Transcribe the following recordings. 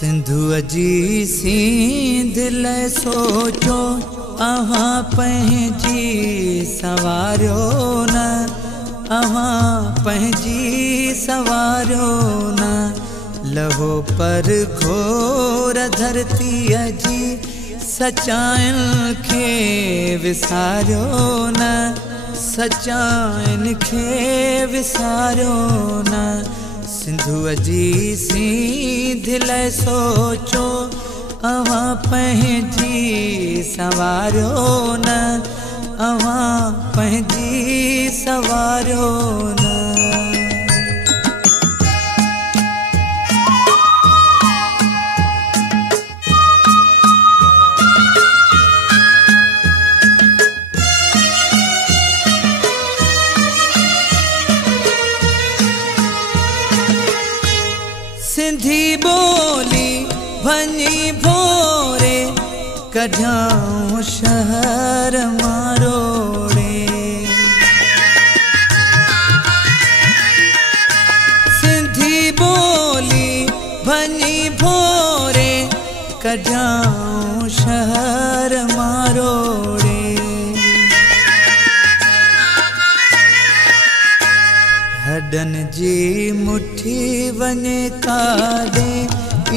सिंधुअ जी सींध लाइ सोचो अव्हां पंहिंजी सवारियो न, अव्हां पंहिंजी सवारियो न। लहो पर घोर धरतीअ जी सचाइनि खे विसारियो न, सचाइनि खे विसारियो न। सिंधुअ जी सींध लाइ सोचो अव्हां पंहिंजी सवारियो न, अव्हां पंहिंजी सवारियो न। सिंधी बोली भञी भोरे कढियाऊं शहर मारोड़े। सिंधी बोली भञी भोरे कढियाऊं शहर मारोड़े। हॾनि जी मुट्ठी वञे काॾे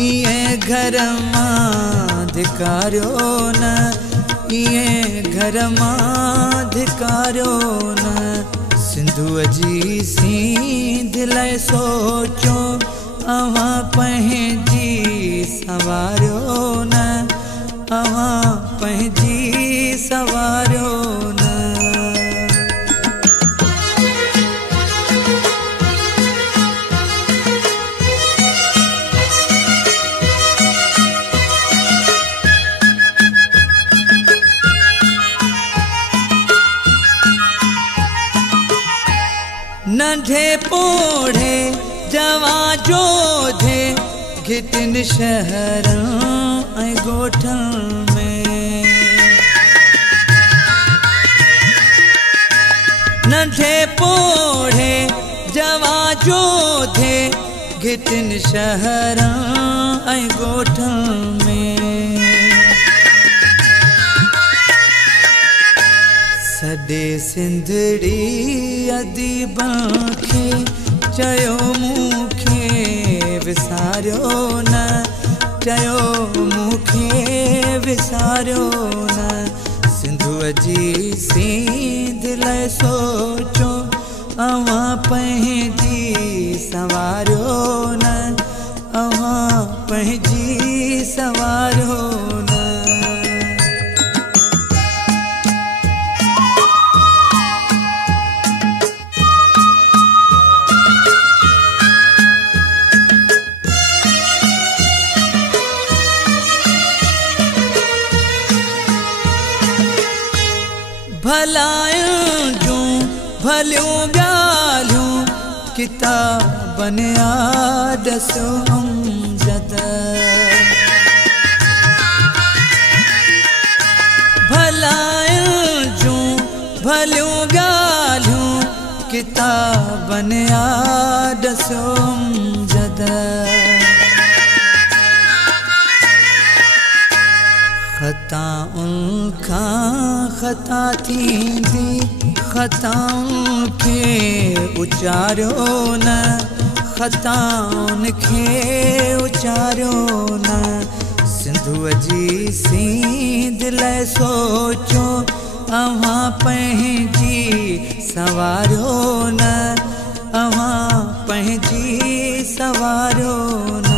इएं घर मां धिकारियो न, इएं घर मां धिकारियो न। सिंधुअ जी सींध लाइ सोचो अव्हां पंहिंजी सवारियो न, अव्हां पंहिंजी सवारियो न। नंढे पोढ़े जवा जोधे घिटिन शहरनि ऐं ॻोठनि में। नंढे पोढ़े जवा जोधे घिटिन शहरनि ऐं ॻोठनि में। सॾे सिंधड़ी अदीबनि खे चयो मूंखे विसारियो न, चयो मूंखे विसारियो न। सिंधुअ जी सींध लाइ सोचो अव्हां पंहिंजी सवारियो न, अव्हां पंहिंजी सवारियो न। भलायुं जूं भलियूं ॻाल्हियूं किताबनि आॾसु अमजद। भलायुं जूं भलियूं ॻाल्हियूं किताबनि आॾसु अमजद। ख़ताउनि खां ख़ता थींदी ख़ताउनि खे उचारियो न, ख़ताउनि खे उचारियो न। सिंधुअ जी सींध लाइ सोचो अव्हां पंहिंजी सवारियो न, अव्हां पंहिंजी सवारियो न।